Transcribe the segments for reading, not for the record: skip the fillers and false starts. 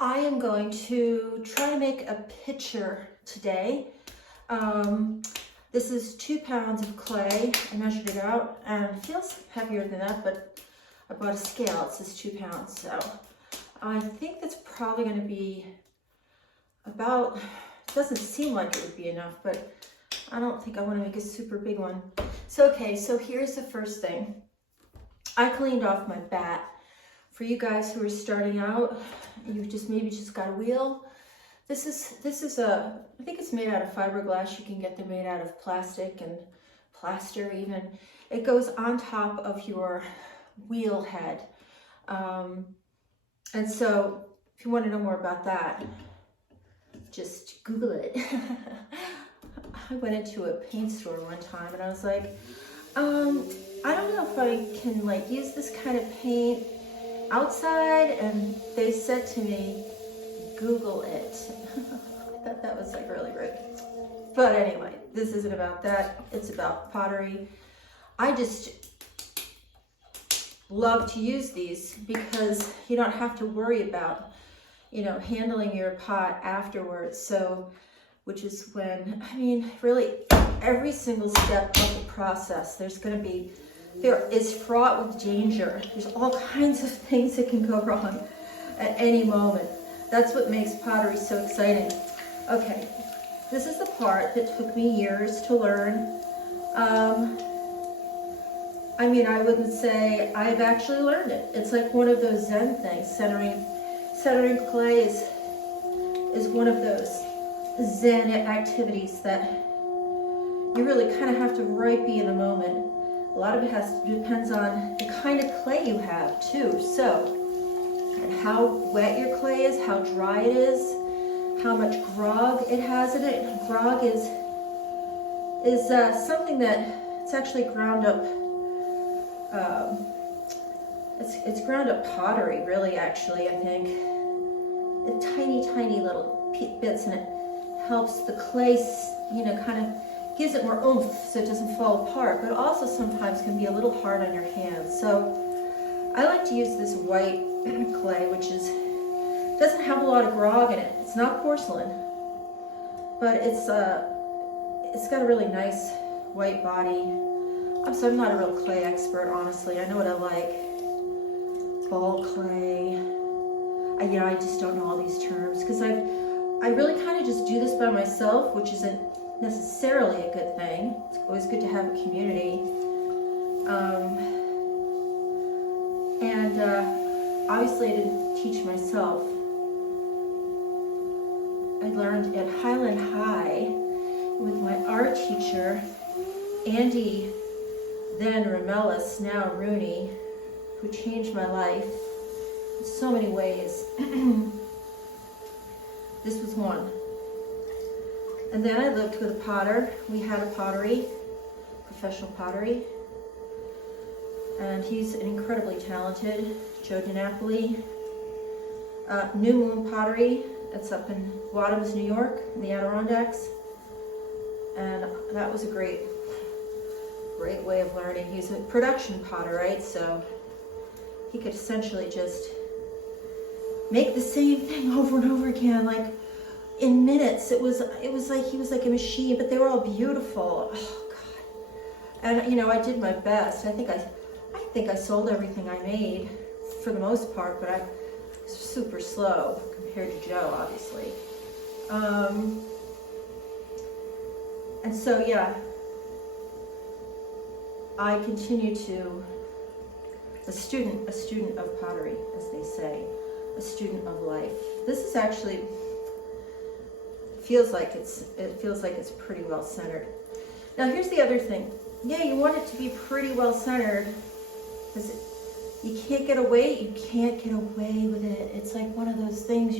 I am going to try to make a pitcher today. This is 2 pounds of clay. I measured it out and it feels heavier than that, but I bought a scale. It says 2 pounds. So I think that's probably going to be about, it doesn't seem like it would be enough, but I don't think I want to make a super big one. So, okay, so here's the first thing. I cleaned off my bat. For you guys who are starting out, you've maybe just got a wheel. This is a, I think it's made out of fiberglass. You can get them made out of plastic and plaster even. It goes on top of your wheel head. And so if you want to know more about that, just Google it. I went into a paint store one time and I was like, I don't know if I can like use this kind of paint outside, and they said to me, Google it. I thought that was like really great. But anyway, this isn't about that. It's about pottery. I just love to use these because you don't have to worry about, you know, handling your pot afterwards. So, which is when, I mean, really every single step of the process, there is fraught with danger. There's all kinds of things that can go wrong at any moment. That's what makes pottery so exciting. Okay, this is the part that took me years to learn. I mean, I wouldn't say I've actually learned it. It's like one of those Zen things. Centering clay is one of those Zen activities that you really kind of have to be in the moment. A lot of it depends on the kind of clay you have too. So, and how wet your clay is, how dry it is, how much grog it has in it. Grog is something that it's actually ground up. It's ground up pottery, really. Actually, I think tiny little bits, and it helps the clay, you know, kind of gives it more oomph so it doesn't fall apart, but also sometimes can be a little hard on your hands. So I like to use this white clay, which doesn't have a lot of grog in it. It's not porcelain, but it's got a really nice white body. I'm not a real clay expert, honestly. I know what I like. Ball clay. I just don't know all these terms because I really kind of just do this by myself, which isn't necessarily a good thing. It's always good to have a community. Obviously I didn't teach myself. I learned at Highland High with my art teacher, Andy, then Ramelis, now Rooney, who changed my life in so many ways. This was one. And then I lived with a potter. We had a pottery, professional pottery. And he's incredibly talented, Joe DiNapoli. New Moon Pottery, it's up in Wadhams, New York, in the Adirondacks. And that was a great way of learning. He's a production potter, right? So he could essentially just make the same thing over and over again, like in minutes. It was like he was like a machine, but they were all beautiful. Oh God! And you know, I did my best. I think I sold everything I made for the most part, but I was super slow compared to Joe, obviously. And so yeah, I continue to a student of pottery, as they say, a student of life. This is actually it feels like it's pretty well centered. Now here's the other thing. Yeah, you want it to be pretty well centered because you can't get away with it. It's like one of those things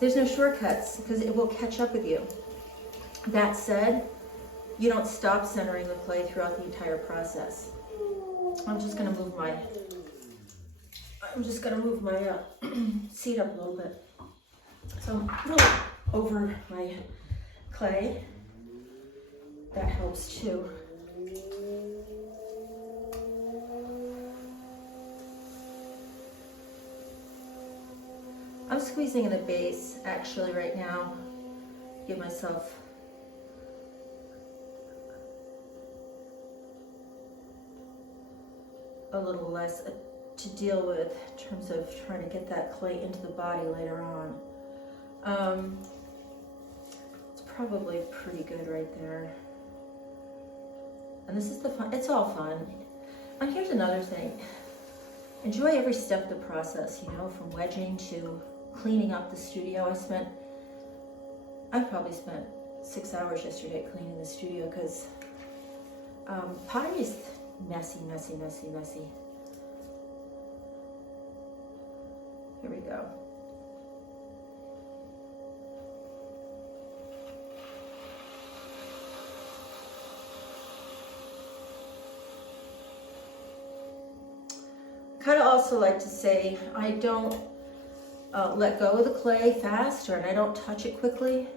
there's no shortcuts because it will catch up with you. That said, you don't stop centering the clay throughout the entire process. I'm just gonna move my seat up a little bit. So I'm really over my clay. That helps too. I'm squeezing in the base actually right now. Give myself a little less to deal with in terms of trying to get that clay into the body later on. It's probably pretty good right there. And this is the fun, it's all fun. And here's another thing. Enjoy every step of the process, you know, from wedging to cleaning up the studio. I probably spent 6 hours yesterday cleaning the studio because pottery is messy, messy, messy, messy. Here we go. Kind of also like to say I don't let go of the clay fast, or and I don't touch it quickly.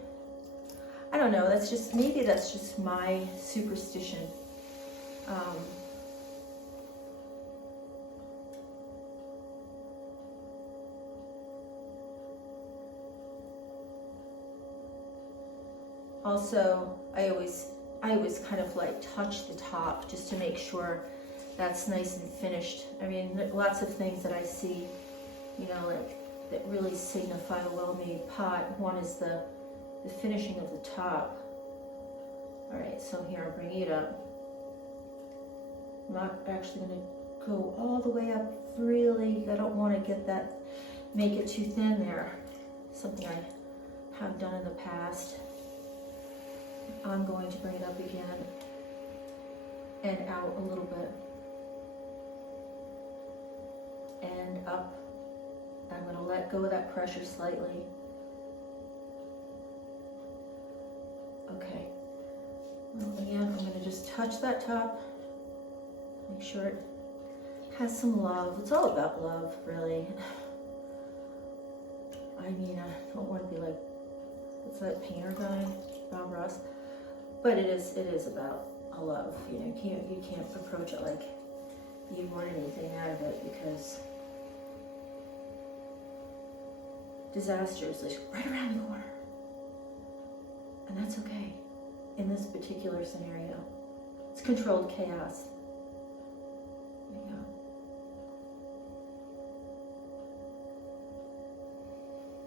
I don't know, that's just, maybe that's just my superstition. Also, I always kind of like touch the top just to make sure that's nice and finished. I mean, lots of things that I see, you know, like that really signify a well-made pot. One is the finishing of the top. All right, so here I'm bringing it up. I'm not actually going to go all the way up. Really, I don't want to make it too thin there. Something I have done in the past. I'm going to bring it up again and out a little bit. And up. I'm going to let go of that pressure slightly. Okay. Well, again, I'm going to just touch that top. Make sure it has some love. It's all about love, really. I mean, I don't want to be like, what's that painter guy, Bob Ross? But it is about a love. You know, you can't approach it like you want anything out of it, because disaster is like right around the corner. And that's okay in this particular scenario. It's controlled chaos. There you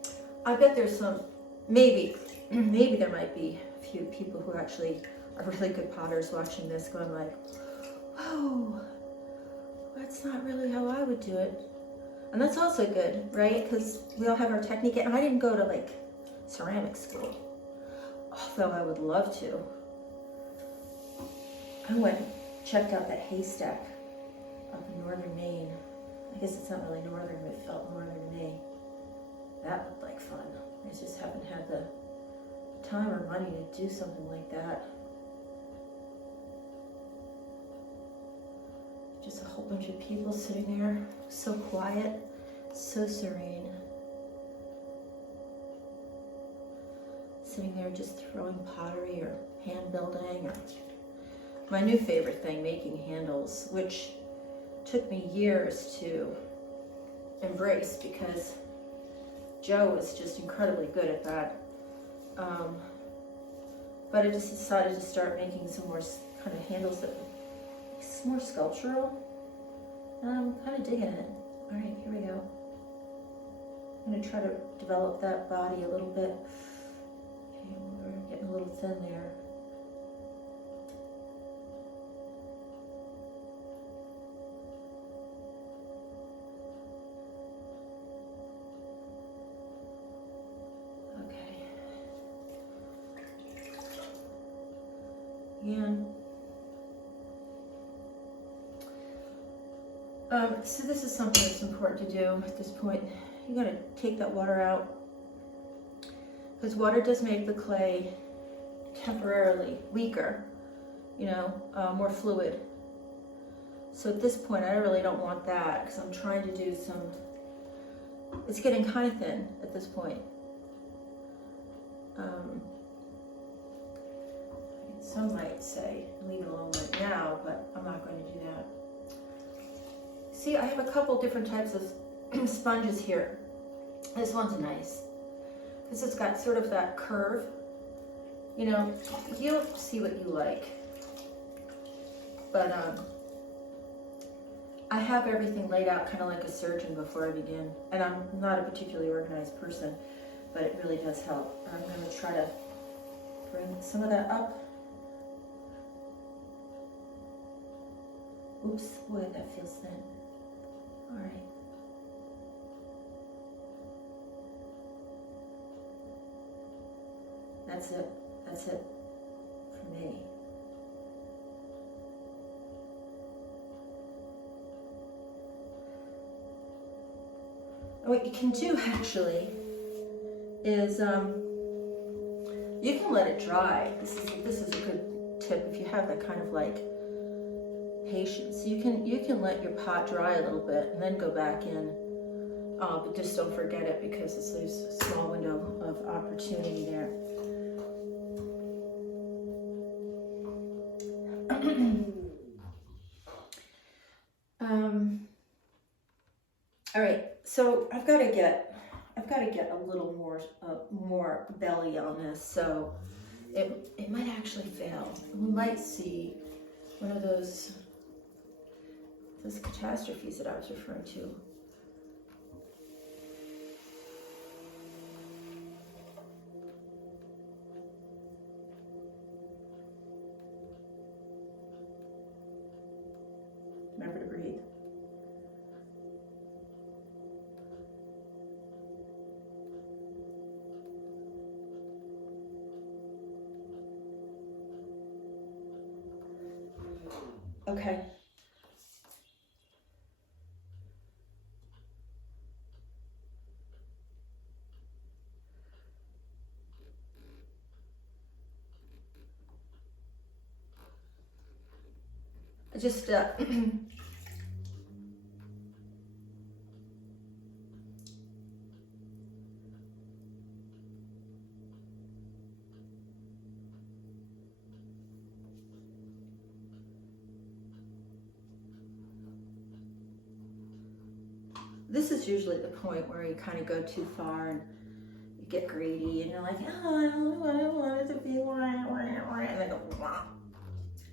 go. I bet there's some, maybe there might be a few people who actually are really good potters watching this going like, whoa, that's not really how I would do it. And that's also good, right? Because we all have our technique. And I didn't go to like ceramic school, although I would love to. I went and checked out that haystack up in northern Maine. I guess it's not really northern, but it felt northern to me. That looked like fun. I just haven't had the time or money to do something like that. Just a whole bunch of people sitting there, so quiet, so serene. Sitting there just throwing pottery or hand building, or my new favorite thing, making handles, which took me years to embrace because Joe was just incredibly good at that. But I just decided to start making some more kind of handles that it's more sculptural, and I'm kind of digging it. All right, here we go. I'm going to try to develop that body a little bit. Okay, we're getting a little thin there. Okay. Again. So this is something that's important to do at this point. You gotta take that water out, because water does make the clay temporarily weaker, you know, more fluid. So at this point, I really don't want that, because I'm trying to do some, it's getting kind of thin at this point. Some might say leave it alone right now, but I'm not going to do that. See, I have a couple different types of sponges here. This one's nice because it's got sort of that curve. You know, you'll see what you like. But I have everything laid out kind of like a surgeon before I begin. And I'm not a particularly organized person, but it really does help. I'm going to try to bring some of that up. Oops, boy, that feels thin. All right. That's it. That's it for me. What you can do actually is you can let it dry. This is a good tip if you have that kind of like patience. You can let your pot dry a little bit and then go back in. But just don't forget it because it leaves a small window of opportunity there. All right, so I've got to get a little more belly on this, so it might actually fail. We might see one of those catastrophes that I was referring to. Remember to breathe. Okay. Just this is usually the point where you kind of go too far and you get greedy and you're like, oh, I don't want it to be and they go, wah.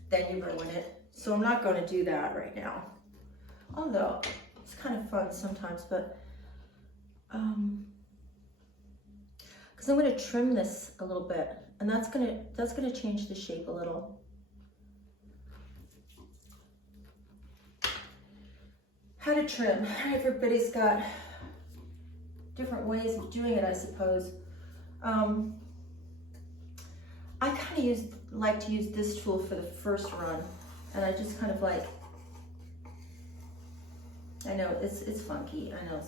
Then you ruin it. So I'm not going to do that right now. Although it's kind of fun sometimes, but because I'm going to trim this a little bit, and that's going to change the shape a little. How to trim? Everybody's got different ways of doing it, I suppose. I kind of like to use this tool for the first run, and I just kind of like, I know it's funky. I know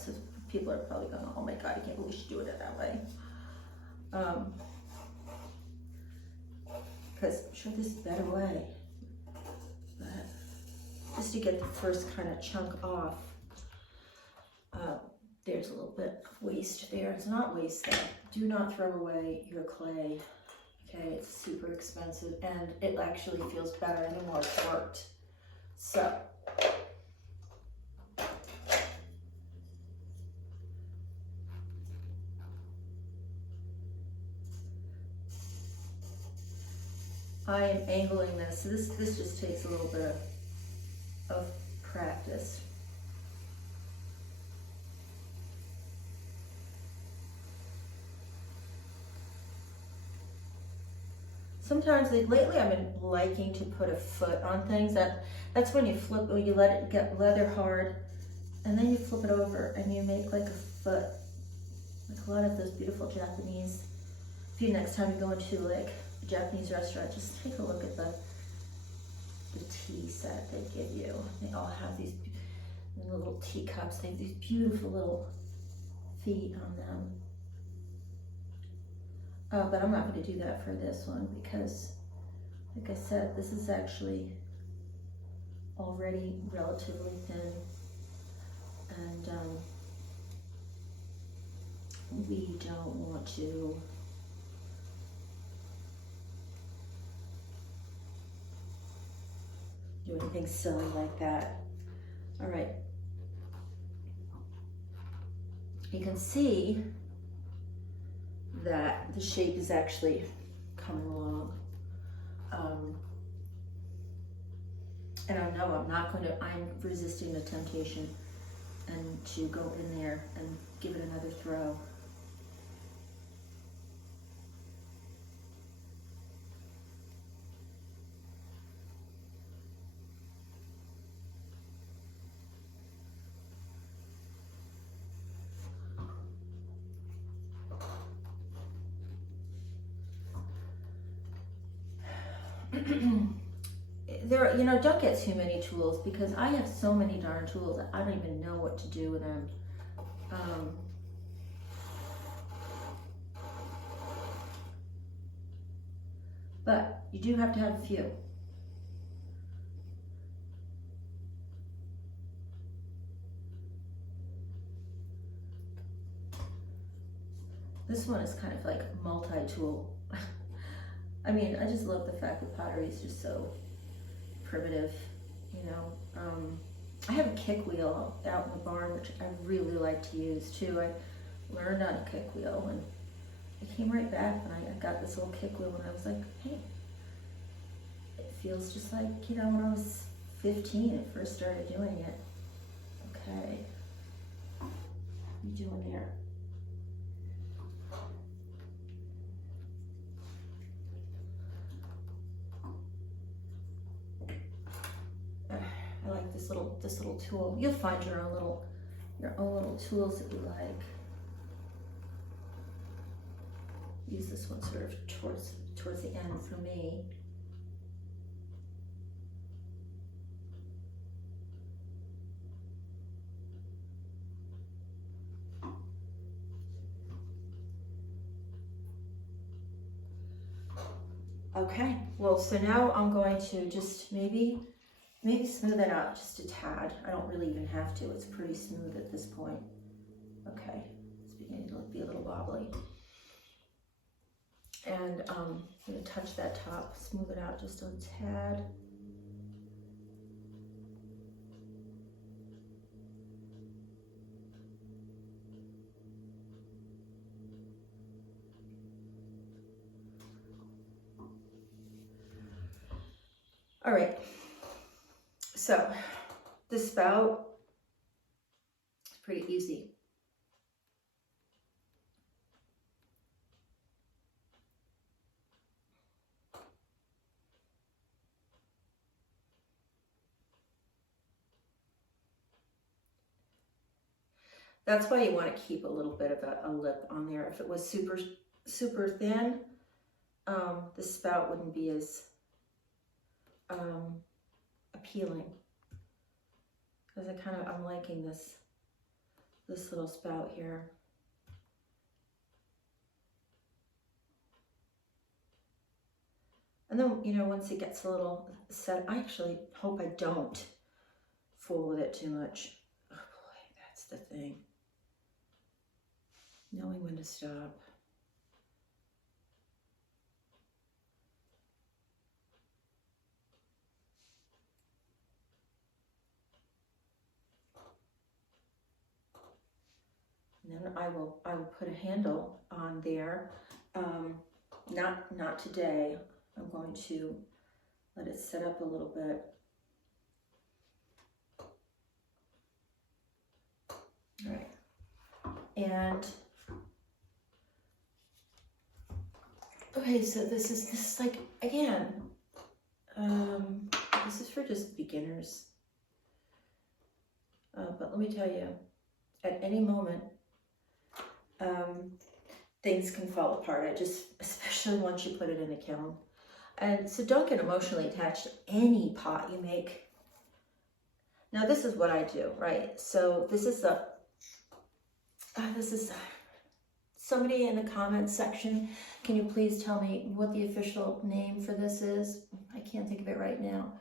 people are probably going, oh my God, I can't believe we should do it that way. Because I'm sure this is a better way. But just to get the first kind of chunk off. There's a little bit of waste there. It's not waste though. Do not throw away your clay. Okay, it's super expensive and it actually feels better the more it's worked. So, I am angling this. So this just takes a little bit of practice. Sometimes, lately I've been liking to put a foot on things. That's when you flip, when you let it get leather hard, and then you flip it over and you make like a foot. Like a lot of those beautiful Japanese. If you next time you go into like a Japanese restaurant, just take a look at the tea set they give you. They all have these little teacups. They have these beautiful little feet on them. But I'm not going to do that for this one because, like I said, this is actually already relatively thin, and we don't want to do anything silly like that. All right. you can see that the shape is actually coming along. And I know I'm resisting the temptation and to go in there and give it another throw. There, don't get too many tools, because I have so many darn tools that I don't even know what to do with them. But you do have to have a few. This one is kind of like multi-tool. I mean, I just love the fact that pottery is just so primitive, I have a kick wheel out in the barn, which I really like to use too. I learned on a kick wheel, and it came right back when I got this little kick wheel, and I was like, hey, it feels just like, when I was 15 and first started doing it. Okay, what are you doing there? I like this little tool. You'll find your own little tools that you like. Use this one sort of towards the end for me. Okay, well, so now I'm going to just maybe smooth it out just a tad. I don't really even have to. It's pretty smooth at this point. Okay, it's beginning to be a little wobbly. And I'm going to touch that top, smooth it out just a tad. All right. So the spout is pretty easy. That's why you want to keep a little bit of a lip on there. If it was super thin, the spout wouldn't be as appealing. Because I'm liking this little spout here. And then, once it gets a little set, I actually hope I don't fool with it too much. Oh boy, that's the thing. Knowing when to stop. And then I will put a handle on there. Not today. I'm going to let it set up a little bit. All right. And okay, so this is like, again, this is for just beginners. But let me tell you, at any moment, things can fall apart. Especially once you put it in a kiln. And so don't get emotionally attached to any pot you make. Now this is what I do, right? So this is somebody in the comments section, can you please tell me what the official name for this is? I can't think of it right now.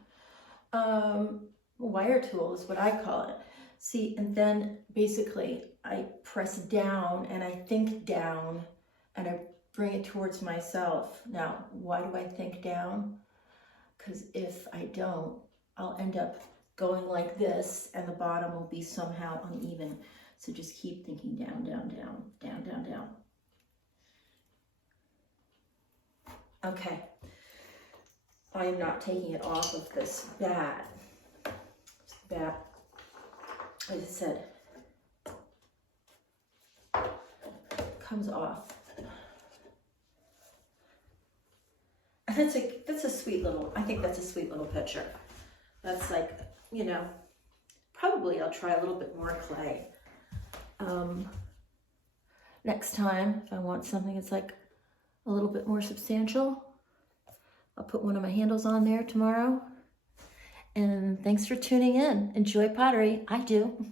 Wire tool is what I call it. See, and then basically I press down and I think down and I bring it towards myself. Now, why do I think down? Because if I don't, I'll end up going like this and the bottom will be somehow uneven. So just keep thinking down, down, down, down, down, down. Okay. I am not taking it off of this bat. Bat, as I said, comes off. And that's a sweet little, I think that's a sweet little picture. That's like, you know, probably I'll try a little bit more clay. Next time, if I want something that's like a little bit more substantial, I'll put one of my handles on there tomorrow. And thanks for tuning in. Enjoy pottery. I do.